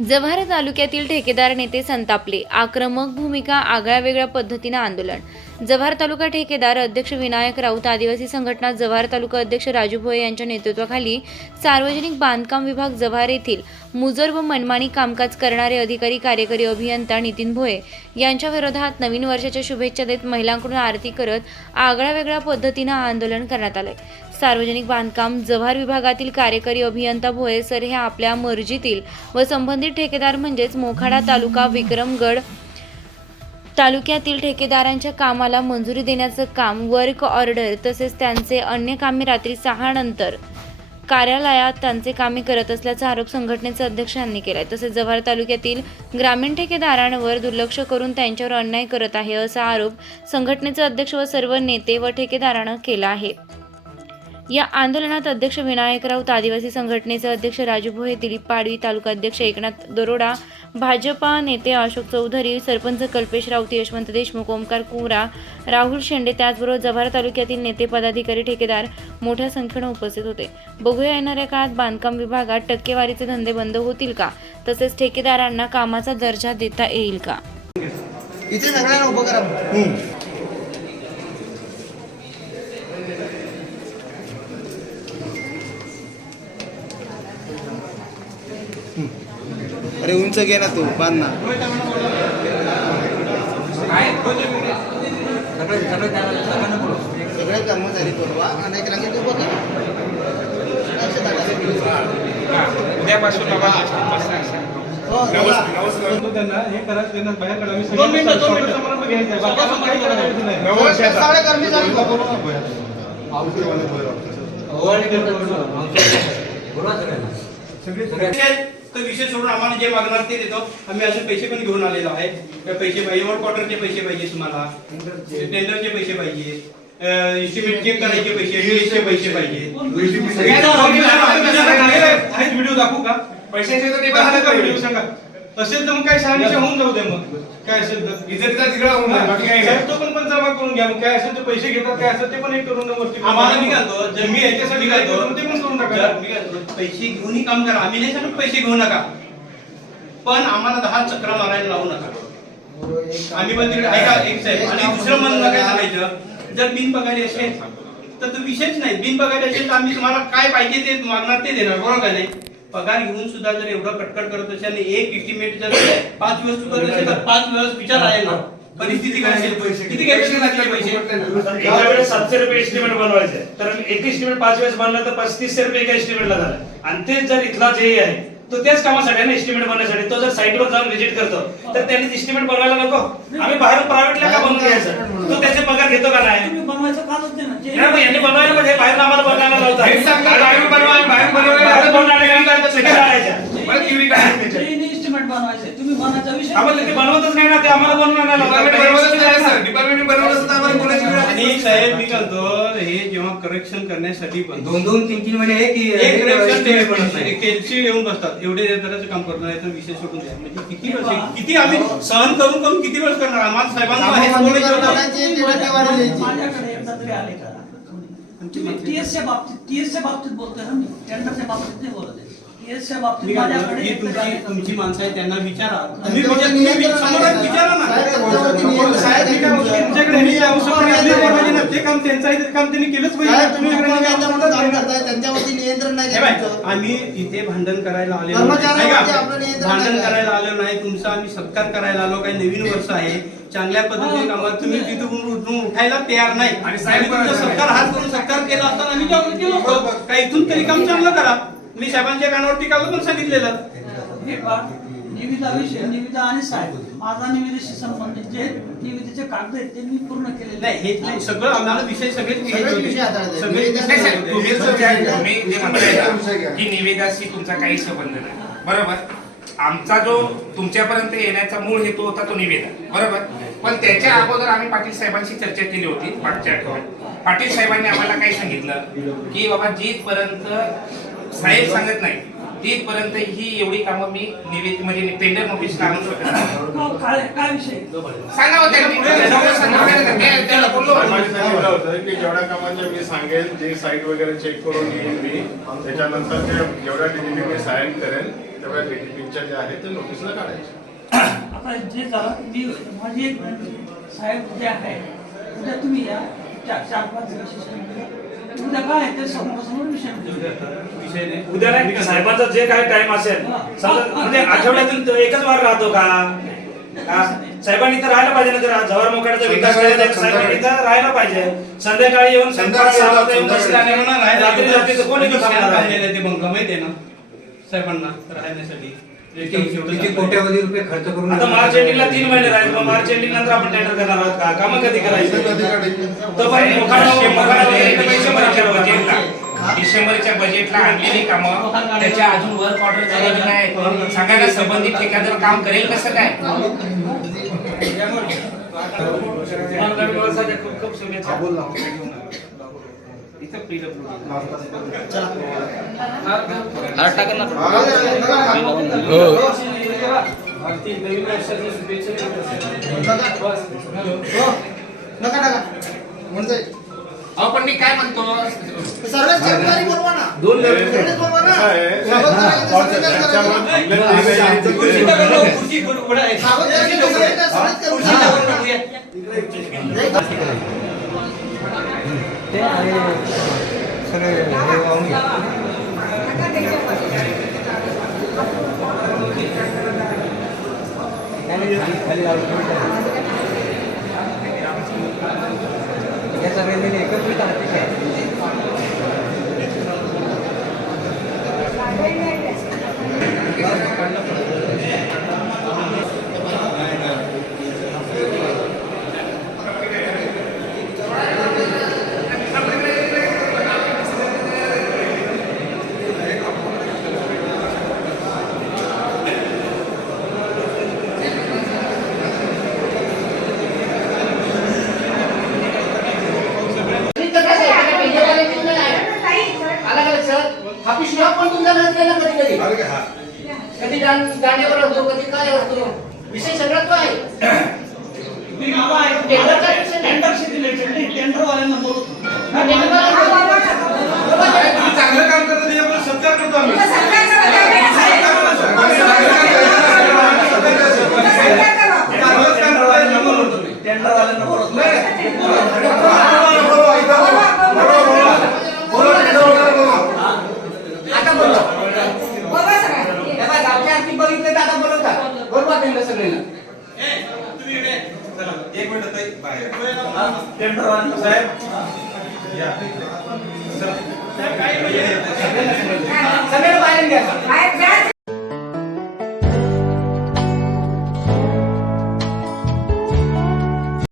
जव्हार तालुक्यातील ठेकेदार नेते संतापले. आक्रमक भूमिका आगळ्या वेगळ्या पद्धतीनं आंदोलन. जव्हार तालुका ठेकेदार अध्यक्ष विनायक राऊत आदिवासी संघटना जव्हार तालुका अध्यक्ष राजू भोये यांच्या नेतृत्वाखाली सार्वजनिक बांधकाम विभाग जव्हार येथील मुजर व मनमानी कामकाज करणारे अधिकारी कार्यकारी अभियंता नितीन भोये यांच्या विरोधात नवीन वर्षाच्या शुभेच्छा देत महिलांकडून आरती करत आगळ्या वेगळ्या पद्धतीनं आंदोलन करण्यात आलंय. सार्वजनिक बांधकाम जव्हार विभागातील कार्यकारी अभियंता भोये सर हे आपल्या मर्जीतील व संबंधित ठेकेदार म्हणजेच मोखाडा तालुका विक्रमगड तालुक्यातील ठेकेदारांच्या कामाला मंजुरी देण्याचं काम वर्क ऑर्डर तसेच त्यांचे अन्य कामे रात्री सहा नंतर कार्यालयात त्यांचे कामे करत असल्याचा आरोप संघटनेचे अध्यक्षांनी केलाय. तसेच जव्हार तालुक्यातील ग्रामीण ठेकेदारांवर दुर्लक्ष करून त्यांच्यावर अन्याय करत आहे असा आरोप संघटनेचे अध्यक्ष व सर्व नेते व ठेकेदारानं केला आहे. या आंदोलनात अध्यक्ष विनायक राऊत आदिवासी संघटनेचे अध्यक्ष राजू भोये दिलीप पाडवी तालुका अध्यक्ष एकनाथ दरोडा भाजपा नेते अशोक चौधरी सरपंच कल्पेश राऊत यशवंत देशमुख ओमकार कुमरा राहुल शेंडे त्याचबरोबर जव्हार तालुक्यातील नेते पदाधिकारी ठेकेदार मोठ्या संख्येनं उपस्थित होते. बघूया येणाऱ्या काळात बांधकाम विभागात टक्केवारीचे धंदे बंद होतील का? तसेच ठेकेदारांना कामाचा दर्जा देता येईल का? इथे सगळ्यांना उभं करा. अरे उंच घे ना तू बांध ना. सगळे कर्मचारी बोलवा आणि एक रांगेत उभं करा लक्षात आलं? उद्यापासून बाबा हो. त्यांना हे करा त्यांना बाहेर काढा दोन सगळे तर विषय सोडून आम्हाला जे मागणार ते देतो आम्ही असे पैसे पण घेऊन आलेलो आहे पैसे पाहिजे वर्क ऑर्डरचे पैसे पाहिजे तुम्हाला टेंडरचे पैसे पाहिजे इस्टिमेट चेक करायचे पैसे पैसे पाहिजे व्हिडिओ दाखवू का पैशाचे असेल तर मग काय शहानिशा होऊन जाऊ दे मग. काय असेल तर. इज्जतीचा तिकडा होऊन जाईल, बाकी काही नाही. साहेब, तो पण जमा करून घ्या. मग काय असेल ते पैसे घेतात काय असेल ते पण एक करून वरती आम्हाला मी घालतो. जर मी याच्यासाठी काय घालतो. ते पण करून जर टाका मी घालतो पैसे घेऊनही काम करा. आम्ही नाही सांगत पैसे घेऊ नका. पण आम्हाला दहा चक्र मारायला लावू नका. आम्ही पण तिकडे ऐका एक साहेब आणि दुसरं म्हणणं काय सांगायचं? जर बिनपगारी असेल तर तो विषयच नाही. बिनपगारी असेल तर आम्ही तुम्हाला काय पाहिजे ते मागणार ते देणार. बरोबर का नाही? पगार घेऊन सुद्धा जर एवढं कटकट करत असेल आणि एक एस्टिमेट जर पाच दिवस चुकत असेल तर पाच दिवस विचार आहे ना. परिस्थिती काय असेल किती घ्यायचे लागले पैसे? एका वेळेस सातशे रुपये एस्टिमेट बनवायचे. तर एक एस्टिमेट पाच वेळेस बनलं तर पस्तीसशे रुपये एका एस्टिमेटला झालं. आणि तेच जर इथला जे आहे तो त्याच कामासाठी ना एस्टिमेट बनवण्यासाठी. तो जर साईटवर जाऊन व्हिजिट करतो तर त्यांनी एस्टिमेट बनवायला नको. आम्ही बाहेर प्रायव्हेटला का बनवून घ्यायचं? तो त्याचे पगार घेतो का नाही? तुम्ही बनवायचं कामच नाही ना. यांनी बनवायला पाहिजे बाहेर आम्हाला बनवायला लावतात. बनवायचे तुम्ही बनायचा विषय आम्हाला ते बनवतच नाही ना ते आम्हाला बनवायला Department बनवतच साहेब मी म्हणतो हे जेव्हा करेक्शन करण्यासाठी पण दोन दोन तीन तीन महिने आहे की एक करेक्शन ते एक बनत नाही? केलसी येऊन बसतात. एवढे तराचं काम करणार आहे तर विषय सोडून द्या. म्हणजे किती वर्ष किती आम्ही सहन करून करून किती वर्ष करणार? आम्हाला साहेबांना हेच कामं बोलायचं होतं. करणाऱ्यांची ते टक्केवारी द्यायची. माझ्याकडे एकदा तरी आले का? तुम्ही टीएस च्या बाबतीत टीएस च्या बाबतीत बोलतोय ना मी. टेंडरच्या बाबतीत नाही बोलत टीएस बाबतीत माझ्याकडे ही तुमची आले माणसं आहे त्यांना विचारा. तुम्ही विचार- तुम्ही ना. साहेब, नाही. हे आवश्यक काम त्यांचं आहे ते काम त्यांनी केलंच पाहिजे. साहेब, तुम्ही काम करताय. त्यांच्यावरती नियंत्रण नाही हे तुमचं. आम्ही इथे भांडण करायला आलेलो नाही. कर्मचाऱ्यांवरती ऐका, आपलं नियंत्रण भांडण नाही. करायला आलो नाही. तुमचा आम्ही सत्कार करायला आलो. काही नवीन वर्ष आहे. चांगल्या पद्धतीने कामात तुम्ही तिथून उठून उठायला तयार नाही. आणि साहेब तुमचा सत्कार हात करून सत्कार केला असताना आम्ही जाऊन गेलो असतो. काही इथून तरी काम चांगलं करा? मी साहेबांच्या कानावरती काल पण सांगितलेलं हे पहा, निविदा विषय निविदा आणि साहेब माझा निविदेशी संबंधित जे निविदेचे कागद आहेत ते मी पूर्ण केलेले नाही हेच नाही सगळं आम्हाला विषय सगळेच घ्यायचे सगळे होते. विषय हाताळायचे. सगळे निवेदन विषय नाही, साहेब, होते. तुम्ही विषय जे आहे, घ्या. तुम्ही जे म्हणताय ना, की निवेदाशी तुमचा काही संबंध नाही बरोबर आमचा जो तुमच्यापर्यंत येण्याचा मूळ हेतू होता तो निवेदन बरोबर पण त्याच्या अगोदर आम्ही पाटील साहेबांशी चर्चा केली होती मागच्या आठवड्यात पाटील साहेबांनी आम्हाला काय सांगितलं की बाबा जिथपर्यंत साहेब सांगत नाही. तिथपर्यंत ही एवढी कामं मी निवेद म्हणजे टेंडर नोटीस आणू शकत नाही काय विषय? सांगावं त्याला जेवढ्या कामाचे मी सांगेल जे साईट वगैरे चेक करून येईन मी त्याच्यानंतर ते जेवढ्या ठिकाणी मी सायन करेल तेवढ्या पिक्चर जे आहे ते नोटीसला काढायचे. आता जे झालं मी माझी एक साहेब उद्या आहे. उद्या तुम्ही या. चार चार पाच उद्या काय आहे ते समोरासमोर विषय मिळतो. विषय नाही. उद्या नाही साहेबांचा जे काही टाइम असेल समजा म्हणजे आठवड्यातून तो एकच वार राहतो का? साहेबांनी तर राहायला पाहिजे ना जर जव्हार मोकाडचा विकास करायचा आहे, साहेबांनी तर राहायला पाहिजे. संध्याकाळी येऊन संध्याकाळी सहा वाजता येऊन बसले आणि त्यांना राहायला रात्री रात्री तर कोणी थांबणार? आहे? ते बंगला माहितीये ना? साहेबांना राहण्यासाठी. किती कोट्यावधी रुपये खर्च करून आता मार्च एंडिंगला तीन महिने राहिले मग मार्च एंडिंग नंतर आपण टेंडर करणार आहोत का? कामं कधी करायची? तो पण मोकाडा मोकाडा डिसेंबरच्या बजेटला. डिसेंबरच्या बजेटला आणलेली कामं त्याच्या अजून वर्क ऑर्डर झालेली नाही सांगायला संबंधित ठेकेदार काम करेल कसं काय? खूप खूप शुभेच्छा इथं PWD. नका नका म्हणजे अहो पण मी काय म्हणतो? सर्व सरकारी बोलवा ना. दोन बोलवा ना. ते आणि सगळे हे वाहून खाली या सगळ्यांनी एकत्रित आर्थिक आहे हा पिशव्या पण तुमच्या घरात गेला कधी कधी कधी दांड- दांड्यावर असतो कधी काय असतो विषय सगळा तो आहे मी मला आहे. टेंडरशी रिलेटेड नाही. टेंडरवाल्यांना बोलतो तुम्ही चांगलं काम करता त्याच्यामुळे सत्कार करतो आम्ही. टेंडरवाल्यांना बोलतो त्यांना सगळ्यांना चला एक मिनिट ताई बाहेर साहेब या. सगळ्यांना बाहेर घ्या